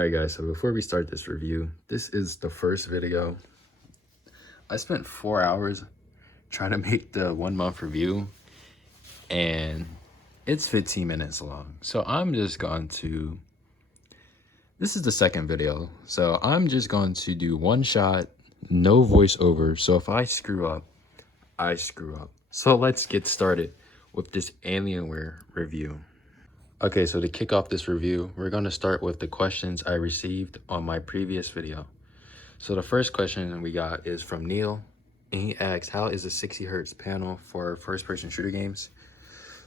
Alright guys, so before we start this review, this is the first video. I spent 4 hours trying to make the 1 month review and it's 15 minutes long. So I'm just going to, this is the second video. So I'm just going to do one shot, no voiceover. So if I screw up, I screw up. So let's get started with this Alienware review. Okay, so to kick off this review, we're going to start with the questions I received on my previous video. So the first question we got is from Neil, and he asks, how is a 60 hertz panel for first-person shooter games?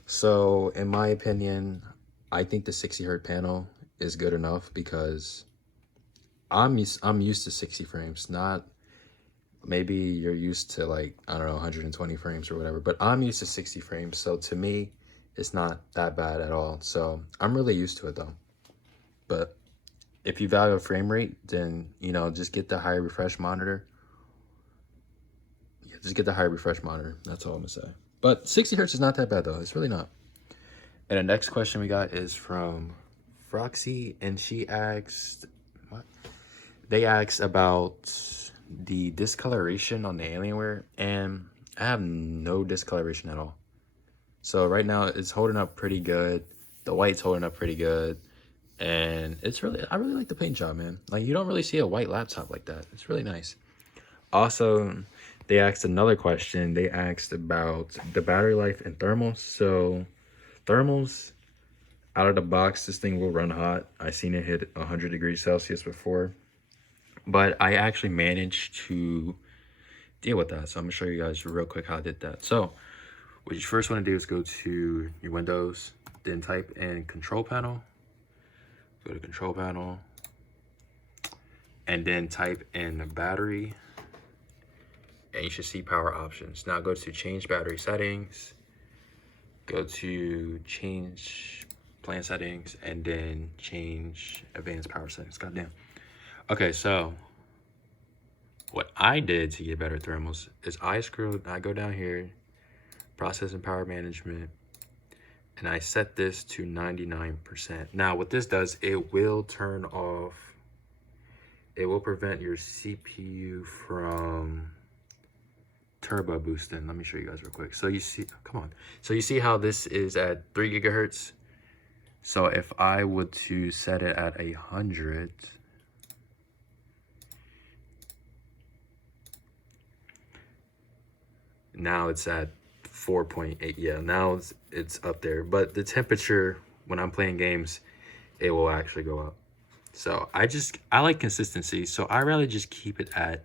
So in my opinion, I think the 60 hertz panel is good enough because I'm used to 60 frames, not maybe you're used to like, I don't know, 120 frames or whatever, but I'm used to 60 frames. So to me, it's not that bad at all. So I'm really used to it though. But if you value a frame rate, then, you know, just get the higher refresh monitor. Yeah, just get the higher refresh monitor. That's all I'm gonna say. But 60 hertz is not that bad though. It's really not. And the next question we got is from Froxy, and she asked, what? They asked about the discoloration on the Alienware, and I have no discoloration at all. So right now it's holding up pretty good. The white's holding up pretty good. And it's really, I really like the paint job, man. Like, you don't really see a white laptop like that. It's really nice. Also, they asked another question. They asked about the battery life and thermals. So thermals, out of the box, this thing will run hot. I've seen it hit 100 degrees Celsius before. But I actually managed to deal with that. So I'm gonna show you guys real quick how I did that. So what you first want to do is go to your Windows, then type in Control Panel. Go to Control Panel, and then type in the battery, and you should see Power Options. Now go to Change Battery Settings, go to Change Plan Settings, and then change Advanced Power Settings. Goddamn. Okay, so what I did to get better thermals is I go down here, Process and Power Management, and I set this to 99%. Now what this does, it will turn off, it will prevent your CPU from turbo boosting. Let me show you guys real quick. So you see, come on. So you see how this is at 3 gigahertz? So if I were to set it at 100, now it's at 4.8. Yeah, now it's up there. But the temperature when I'm playing games, it will actually go up. So I like consistency. So I rather just keep it at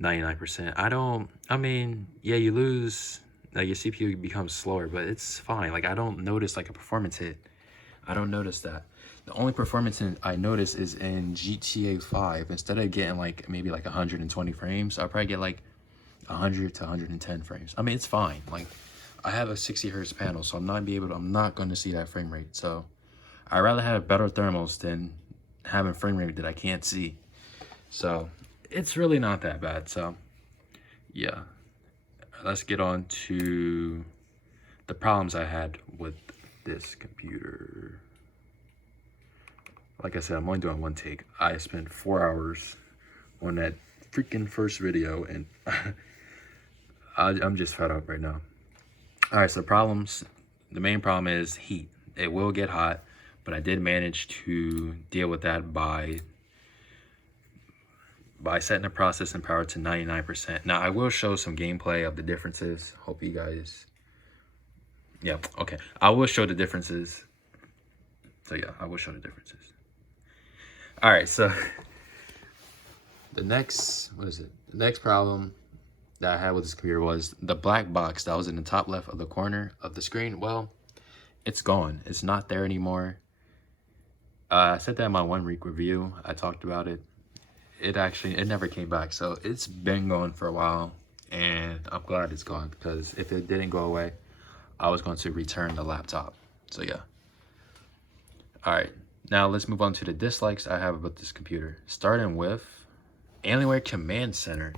99%. I mean, yeah, you lose, like your CPU becomes slower, but it's fine. Like I don't notice like a performance hit. I don't notice that. The only performance I notice is in GTA 5. Instead of getting like maybe like 120 frames, I'll probably get like 100 to 110 frames. I mean, it's fine. Like I have a 60 hertz panel, so I'm not going to see that frame rate. So I'd rather have better thermals than having frame rate that I can't see. So it's really not that bad. So yeah, let's get on to the problems I had with this computer. Like I said, I'm only doing one take. I spent 4 hours on that freaking first video, and I'm just fed up right now. All right, so problems. The main problem is heat. It will get hot, but I did manage to deal with that by setting the processing power to 99%. Now, I will show some gameplay of the differences. Hope you guys... Yeah, okay. I will show the differences. So, yeah, I will show the differences. All right, so the next... What is it? The next problem that I had with this computer was the black box that was in the top left of the corner of the screen. Well, it's gone. It's not there anymore. I said that in my 1 week review. I talked about it. It never came back. So it's been gone for a while, and I'm glad it's gone, because if it didn't go away, I was going to return the laptop. So yeah. All right, now let's move on to the dislikes I have about this computer. Starting with Alienware Command Center.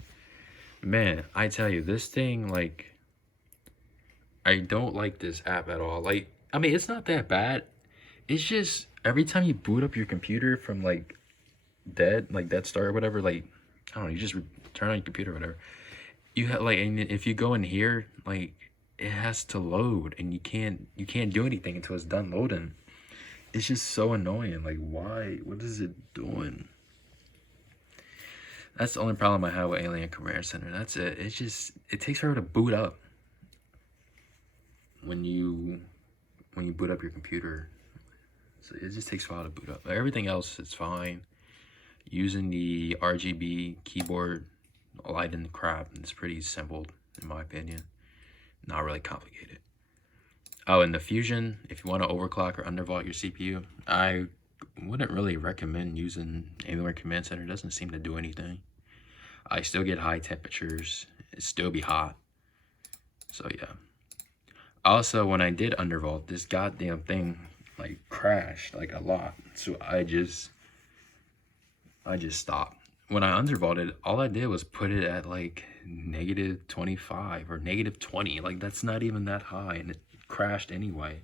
Man, I tell you, this thing, like, I don't like this app at all. Like, I mean, it's not that bad. It's just every time you boot up your computer from like dead, like dead start or whatever, like, I don't know, you just turn on your computer or whatever. You have like, and if you go in here, like, it has to load, and you can't do anything until it's done loading. It's just so annoying. Like, why? What is it doing? That's the only problem I have with Alien Command Center. That's it. It's just, it takes forever to boot up when you boot up your computer. So it just takes a while to boot up. But everything else is fine. Using the RGB keyboard, light and crap, it's pretty simple in my opinion. Not really complicated. Oh, and the Fusion, if you want to overclock or undervolt your CPU, I wouldn't really recommend using Alienware Command Center. It doesn't seem to do anything. I still get high temperatures. It still be hot. So yeah. Also, when I did undervolt, this goddamn thing like crashed like a lot. So I just stopped. When I undervolted, all I did was put it at like -25 or -20. Like, that's not even that high, and it crashed anyway.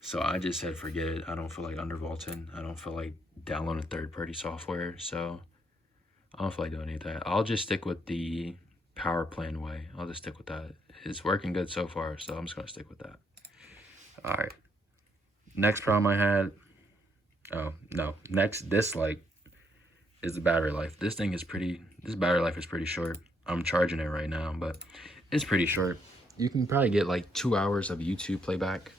So I just said, forget it. I don't feel like undervolting. I don't feel like downloading third-party software. So I don't feel like doing any of that. I'll just stick with the power plan way. I'll just stick with that. It's working good so far, so I'm just gonna stick with that. All right. Next problem I had. Oh no. Next dislike is the battery life. This battery life is pretty short. I'm charging it right now, but it's pretty short. You can probably get like 2 hours of YouTube playback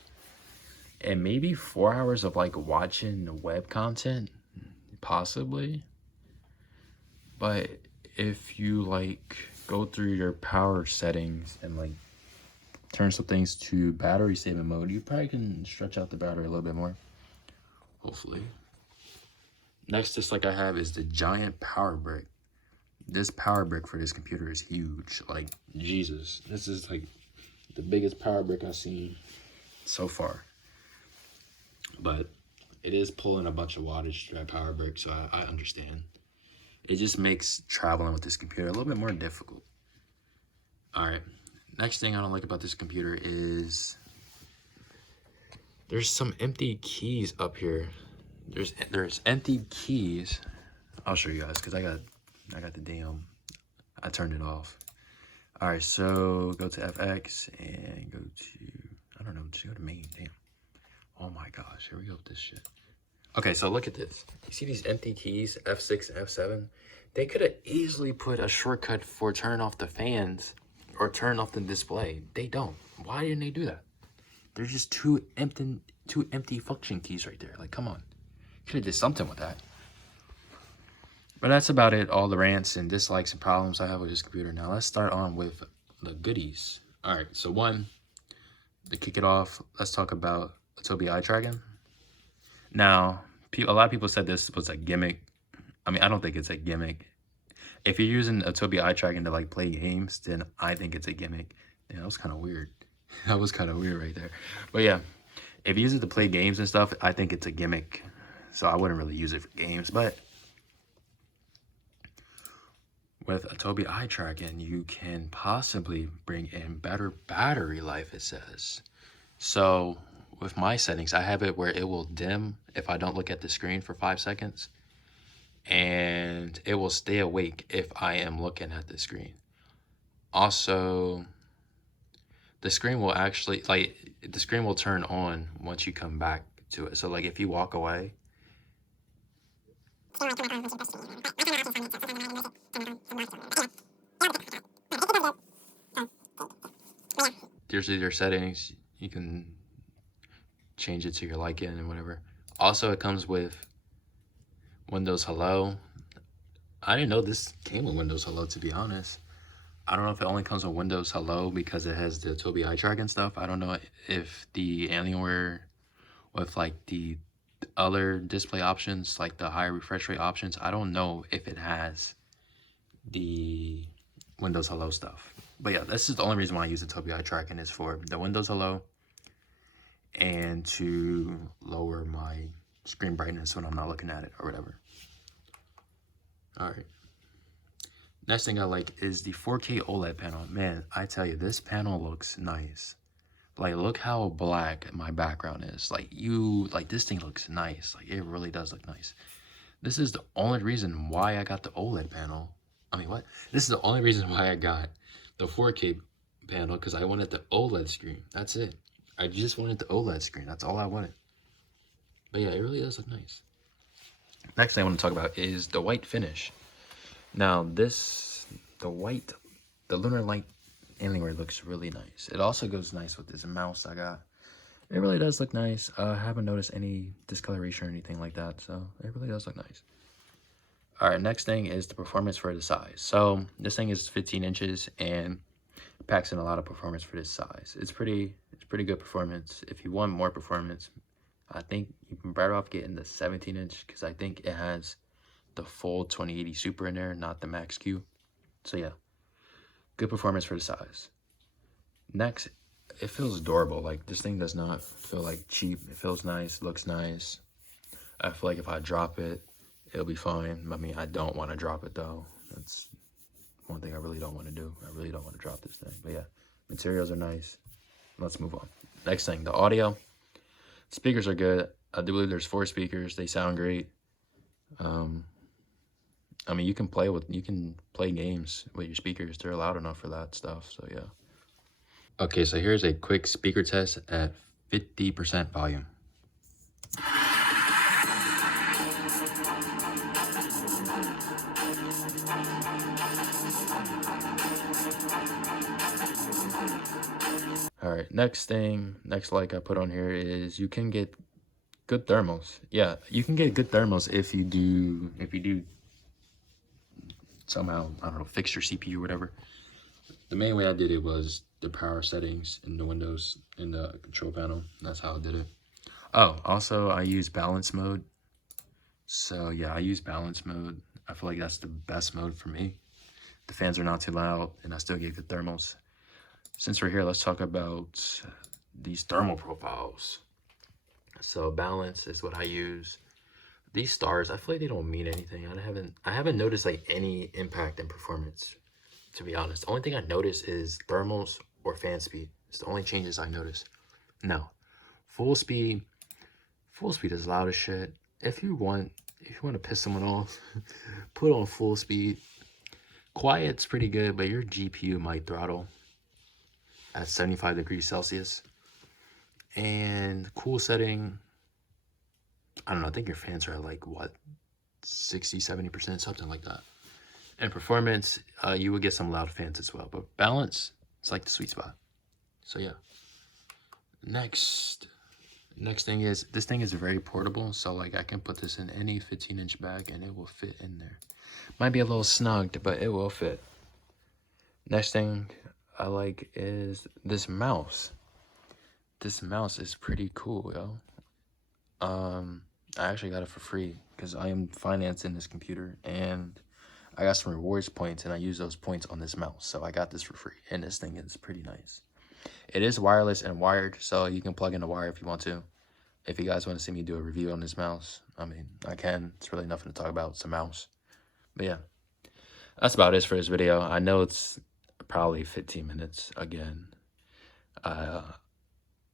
and maybe 4 hours of like watching web content, possibly. But if you like go through your power settings and like turn some things to battery saving mode, you probably can stretch out the battery a little bit more, hopefully. Next dislike I have is the giant power brick. This power brick for this computer is huge. Like, Jesus. This is like the biggest power brick I've seen so far. But it is pulling a bunch of wattage through that power brick, so I understand. It just makes traveling with this computer a little bit more difficult. Alright. Next thing I don't like about this computer is there's some empty keys up here. There's empty keys. I'll show you guys because I got the damn, I turned it off. All right, so go to FX and go to, I don't know, just go to main. Damn. Oh my gosh, here we go with this shit. Okay, so look at this. You see these empty keys, F6 and F7? They could have easily put a shortcut for turning off the fans or turn off the display. They don't. Why didn't they do that? There's just two empty function keys right there. Like, come on. Could have did something with that. But that's about it. All the rants and dislikes and problems I have with this computer. Now let's start on with the goodies. All right, so one, to kick it off, let's talk about Adobe eye tracking. Now, a lot of people said this was a gimmick. I mean, I don't think it's a gimmick. If you're using Adobe eye tracking to like play games, then I think it's a gimmick. Yeah, that was kind of weird. That was kind of weird right there. But yeah, if you use it to play games and stuff, I think it's a gimmick. So I wouldn't really use it for games. But with Adobe eye tracking, you can possibly bring in better battery life, it says. So with my settings, I have it where it will dim if I don't look at the screen for 5 seconds. And it will stay awake if I am looking at the screen. Also, the screen will actually, like, the screen will turn on once you come back to it. So like if you walk away, there's your settings. You can change it to your liking and whatever. Also, it comes with Windows Hello. I didn't know this came with Windows Hello, to be honest. I don't know if it only comes with Windows Hello because it has the Adobe eye tracking stuff. I don't know if the Alienware with like the other display options, like the higher refresh rate options, I don't know if it has the Windows Hello stuff. But yeah, this is the only reason why I use Adobe eye tracking is for the Windows Hello and to lower my screen brightness when I'm not looking at it or whatever. All right. Next thing I like is the 4K OLED panel. Man, I tell you, this panel looks nice. Like, look how black my background is. Like, this thing looks nice. Like, it really does look nice. This is the only reason why I got the OLED panel. I mean, what? This is the only reason why I got the 4K panel, because I wanted the OLED screen. That's it. I just wanted the OLED screen. That's all I wanted. But yeah, it really does look nice. Next thing I want to talk about is the white finish. Now the Lunar Light Alienware looks really nice. It also goes nice with this mouse I got. It really does look nice. I haven't noticed any discoloration or anything like that, so it really does look nice. All right, next thing is the performance for the size. So this thing is 15 inches and packs in a lot of performance for this size. It's pretty good performance. If you want more performance, I think you can better off getting the 17 inch, because I think it has the full 2080 Super in there, not the Max Q. So yeah, good performance for the size. Next, it feels durable. Like, this thing does not feel like cheap. It feels nice, looks nice. I feel like if I drop it, it'll be fine. I mean, I don't want to drop it though. That's one thing I really don't want to do. I really don't want to drop this thing. But yeah, materials are nice. Let's move on. Next thing, the audio. Speakers are good. I do believe there's 4 speakers. They sound great. I mean, you can play games with your speakers. They're loud enough for that stuff. So yeah. Okay, so here's a quick speaker test at 50% volume. All right, next like I put on here is you can get good thermals. Yeah, you can get good thermals if you do somehow, I don't know, fix your CPU or whatever. The main way I did it was the power settings in the Windows, in the control panel. That's how I did it. Oh, also I use balance mode. So yeah, I use balance mode. I feel like that's the best mode for me. The fans are not too loud and I still get good thermals. Since we're here, let's talk about these thermal profiles. So balance is what I use. These stars, I feel like they don't mean anything. I haven't noticed like any impact in performance, to be honest. The only thing I notice is thermals or fan speed. It's the only changes I notice. Now, full speed is loud as shit. If you want to piss someone off, put on full speed. Quiet's pretty good, but your GPU might throttle at 75 degrees Celsius. And cool setting, I don't know, I think your fans are at like what, 60-70%, something like that. And performance, you would get some loud fans as well, but balance, it's like the sweet spot. So yeah. Next thing is, this thing is very portable, so like I can put this in any 15-inch bag and it will fit in there. Might be a little snugged, but it will fit. Next thing I like is this mouse. This mouse is pretty cool, yo. I actually got it for free because I am financing this computer and I got some rewards points and I use those points on this mouse. So I got this for free and this thing is pretty nice. It is wireless and wired, so you can plug in the wire if you want to. If you guys want to see me do a review on this mouse, I mean, I can. It's really nothing to talk about. It's a mouse. But yeah, that's about it for this video. I know it's probably 15 minutes again. I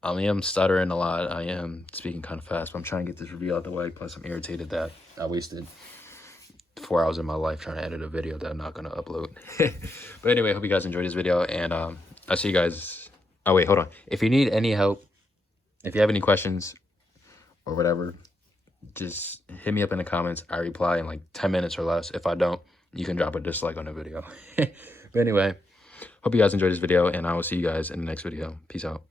am stuttering a lot. I am speaking kind of fast, but I'm trying to get this review out the way. Plus, I'm irritated that I wasted 4 hours of my life trying to edit a video that I'm not going to upload. But anyway, I hope you guys enjoyed this video, and I'll see you guys. Oh, wait, hold on. If you need any help, if you have any questions or whatever, just hit me up in the comments. I reply in like 10 minutes or less. If I don't, you can drop a dislike on the video. But anyway, hope you guys enjoyed this video, and I will see you guys in the next video. Peace out.